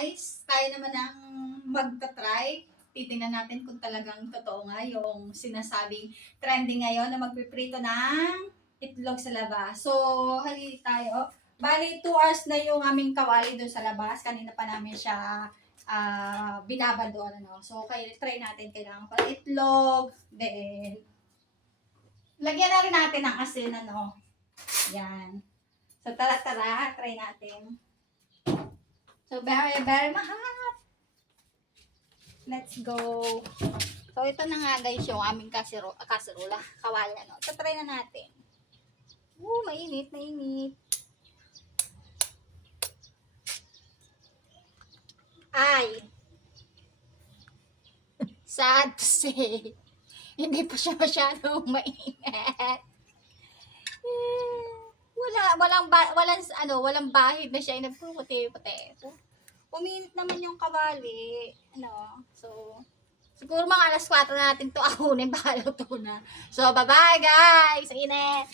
guys, tayo naman ang magta-try. Titingnan natin kung talagang totoo nga yung sinasabing trending ngayon na magpiprito ng itlog sa labas. So, hali tayo. Bali, 2 hours na yung aming kawali doon sa labas. Kanina pa namin siya binabad doon. Ano. So, try natin. Kailangan pa itlog. Then, lagyan na rin natin ng asin. Ano. Yan. So, tara, try natin. So, very, very mahal. Let's go. So, ito na nga guys yung aming kaserola. Kawali, ano. So, try na natin. Mainit, mainit. Ay. Sad to say. Hindi pa siya masyadong mainit. Walang bahid na siya. Puti-puti. Uminit naman yung kawali. Ano, so, siguro mga alas 4 natin to ahunin. Baka luto na. So, bye-bye guys! Init!